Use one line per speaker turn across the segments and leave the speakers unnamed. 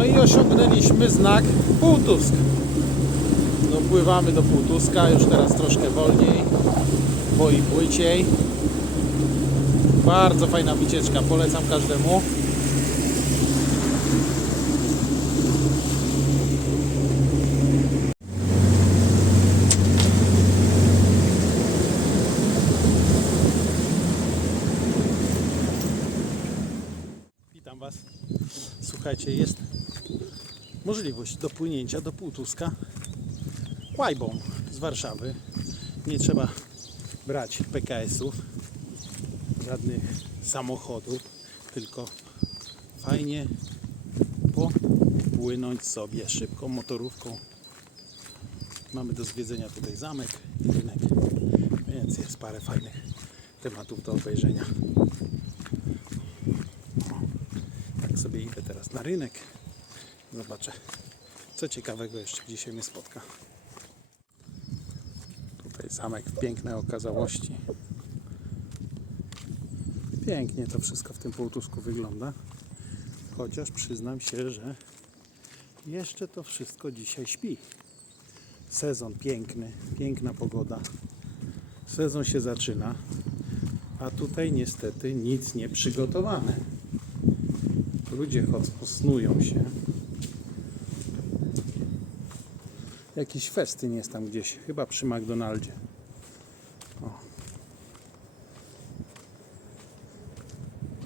No i osiągnęliśmy znak Półtusk. Dopływamy do Półtuska, już teraz troszkę wolniej, bo i płyciej. Bardzo fajna wycieczka, polecam każdemu. Witam Was. Słuchajcie, jest możliwość dopłynięcia do Półtuska łajbą z Warszawy. Nie trzeba brać PKS-ów, żadnych samochodów, tylko fajnie popłynąć sobie szybką motorówką. Mamy do zwiedzenia tutaj zamek i rynek, więc jest parę fajnych tematów do obejrzenia. Tak sobie idę teraz na rynek. Zobaczę, co ciekawego jeszcze dzisiaj mnie spotka. Tutaj zamek w pięknej okazałości. Pięknie to wszystko w tym półtusku wygląda. Chociaż przyznam się, że jeszcze to wszystko dzisiaj śpi. Sezon piękny, piękna pogoda. Sezon się zaczyna, a tutaj niestety nic nie przygotowane. Ludzie chodzą, snują się. Jakiś festyn jest tam gdzieś, chyba przy McDonaldzie. O.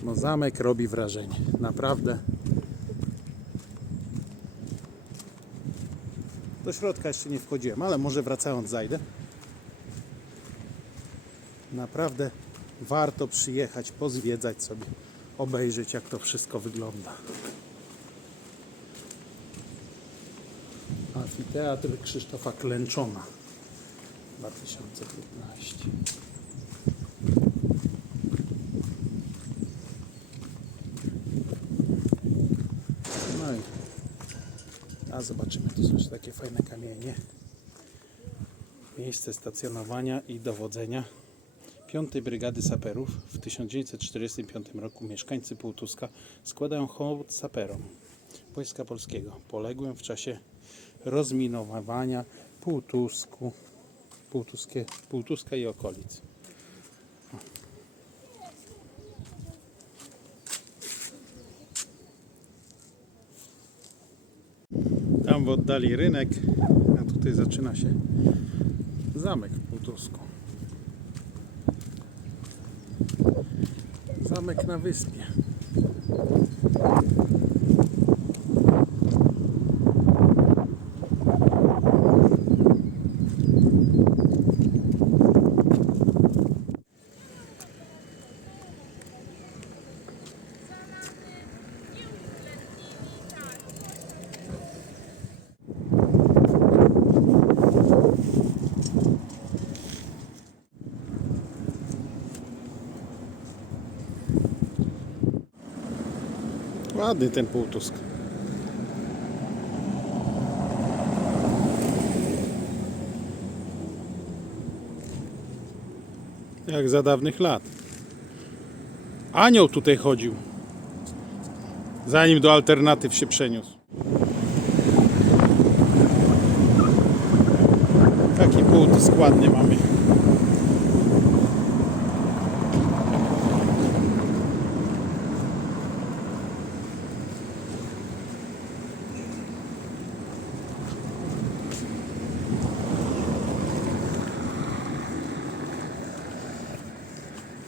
No zamek robi wrażenie, naprawdę. Do środka jeszcze nie wchodziłem, ale może wracając zajdę. Naprawdę warto przyjechać, pozwiedzać sobie, obejrzeć jak to wszystko wygląda. Amfiteatr Krzysztofa Klęczona 2015. No i a zobaczymy, tu są jeszcze takie fajne kamienie. Miejsce stacjonowania i dowodzenia 5 Brygady Saperów w 1945 roku mieszkańcy Półtuska składają hołd saperom Wojska Polskiego poległym w czasie rozminowania Półtusku, Półtuskie, Półtuska i okolic. Tam w oddali rynek, a tutaj zaczyna się zamek w Półtusku. Zamek na wyspie. Ładny ten półtusk. Jak za dawnych lat. Anioł tutaj chodził. Zanim do alternatyw się przeniósł. Taki półtusk ładny mamy.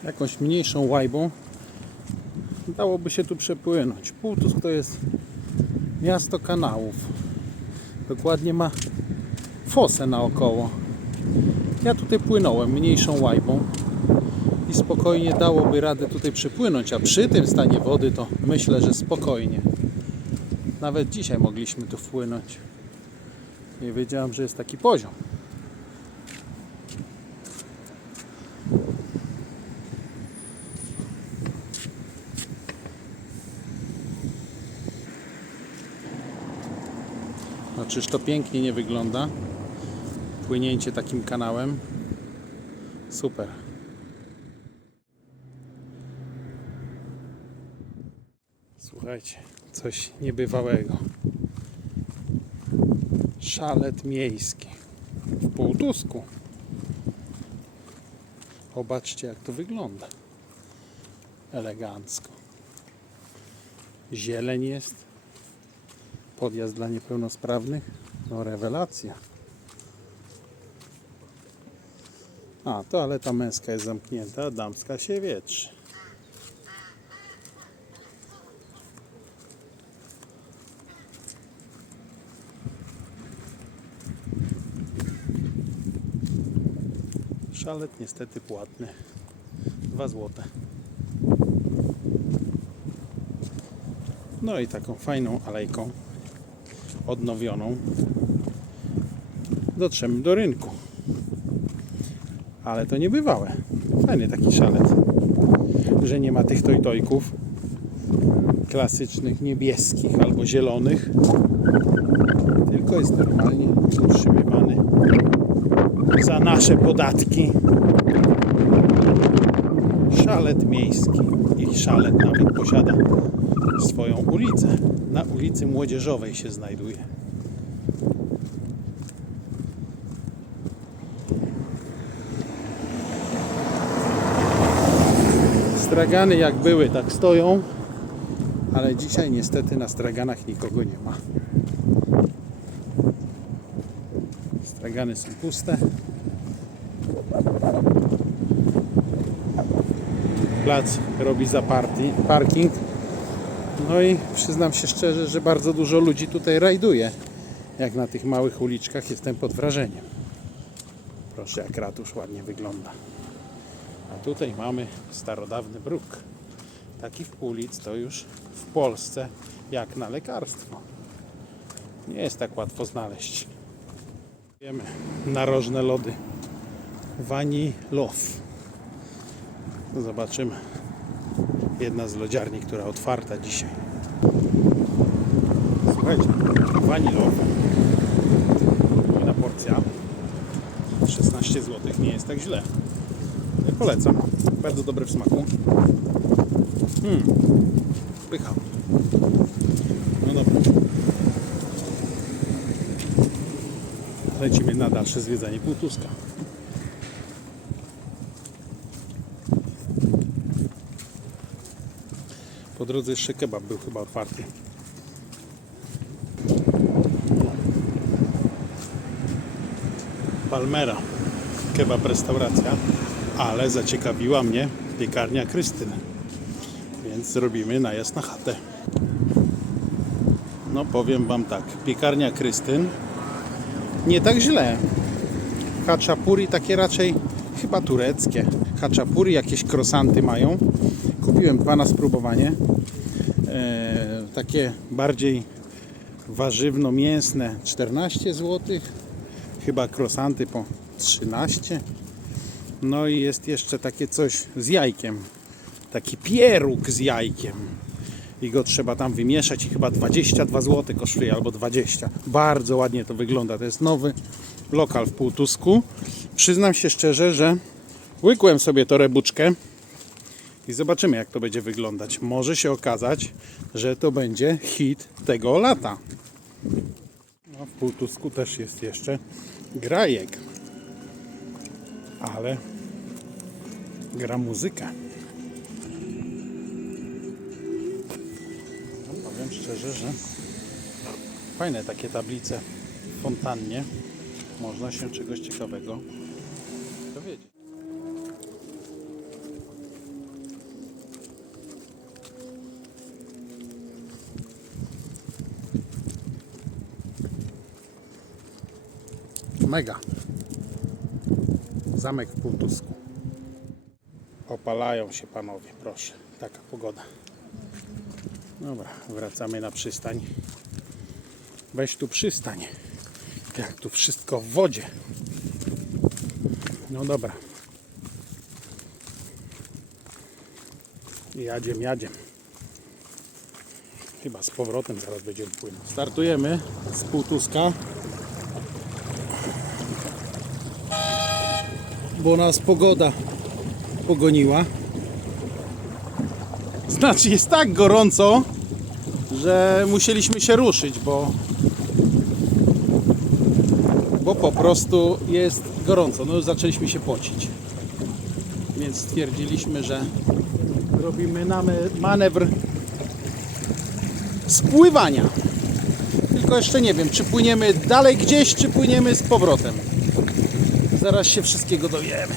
Jakąś mniejszą łajbą dałoby się tu przepłynąć. Półtusk to jest miasto kanałów. Dokładnie ma fosę naokoło. Ja tutaj płynąłem mniejszą łajbą i spokojnie dałoby radę tutaj przepłynąć, a przy tym stanie wody to myślę, że spokojnie. Nawet dzisiaj mogliśmy tu wpłynąć. Nie wiedziałem, że jest taki poziom. Czyż to pięknie nie wygląda? Płynięcie takim kanałem. Super. Słuchajcie, Coś niebywałego. Szalet miejski w Półtusku. Zobaczcie jak to wygląda. Elegancko. Zieleń jest. Podjazd dla niepełnosprawnych. No rewelacja. A, toaleta męska jest zamknięta, damska się wietrzy. Szalet niestety płatny. 2 złote. No i taką fajną alejką odnowioną dotrzemy do rynku. Ale to niebywałe. Fajny taki szalet. Że nie ma tych tojtojków klasycznych niebieskich albo zielonych. Tylko jest normalnie utrzymywany za nasze podatki. Szalet miejski. I szalet nawet posiada swoją ulicę. Na ulicy Młodzieżowej się znajduje. Stragany jak były, tak stoją, ale dzisiaj niestety na straganach nikogo nie ma. Stragany są puste. Plac robi za parking. No i przyznam się szczerze, że bardzo dużo ludzi tutaj rajduje. Jak na tych małych uliczkach jestem pod wrażeniem. Proszę jak ratusz ładnie wygląda. A tutaj mamy starodawny bruk. Takich ulic to już w Polsce jak na lekarstwo. Nie jest tak łatwo znaleźć. Wiemy, narożne lody. No zobaczymy. Jedna z lodziarni, która otwarta dzisiaj. Słuchajcie, Wani Lof. Fajna porcja. 16 zł nie jest tak źle. Polecam. Bardzo dobry w smaku. Hmm. Pycha. No dobra. Lecimy na dalsze zwiedzanie Półtuska. Po drodze jeszcze kebab był chyba otwarty. Palmera. Kebab restauracja. Ale zaciekawiła mnie piekarnia Krystyn. Więc zrobimy najazd na chatę. No powiem Wam tak. Piekarnia Krystyn nie tak źle. Haczapuri takie raczej chyba tureckie. Haczapuri jakieś krosanty mają. Kupiłem dwa na spróbowanie. E, takie bardziej warzywno-mięsne 14 zł. Chyba krosanty po 13. No i jest jeszcze takie coś z jajkiem. Taki pieróg z jajkiem. I go trzeba tam wymieszać i chyba 22 zł kosztuje albo 20. Bardzo ładnie to wygląda. To jest nowy lokal w Półtusku. Przyznam się szczerze, że łykłem sobie torebuczkę i zobaczymy jak to będzie wyglądać. Może się okazać, że to będzie hit tego lata. No, w Półtusku też jest jeszcze grajek. Ale gra muzykę. No, powiem szczerze, że fajne takie tablice fontannie. Można się czegoś ciekawego dowiedzieć. Mega. Zamek w Półtusku. Opalają się panowie, proszę. Taka pogoda. Dobra, wracamy na przystań. Weź tu przystań. Jak tu wszystko w wodzie. No dobra. Jadziem, jadziem. Chyba z powrotem zaraz będziemy płynąć. Startujemy z Półtuska. Bo nas pogoda pogoniła. Znaczy jest tak gorąco, że musieliśmy się ruszyć, bo bo po prostu jest gorąco. No już zaczęliśmy się pocić. Więc stwierdziliśmy, że robimy manewr spływania. Tylko jeszcze nie wiem, czy płyniemy dalej gdzieś, czy płyniemy z powrotem. Zaraz się wszystkiego dowiemy.